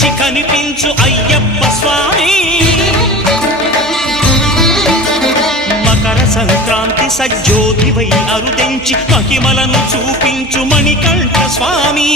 మించి కనిపించు అయ్యప్ప స్వామి మకర సంక్రాంతి సజ్జోతివై అరుదెంచి మహిమలను చూపించు మణికంఠ స్వామి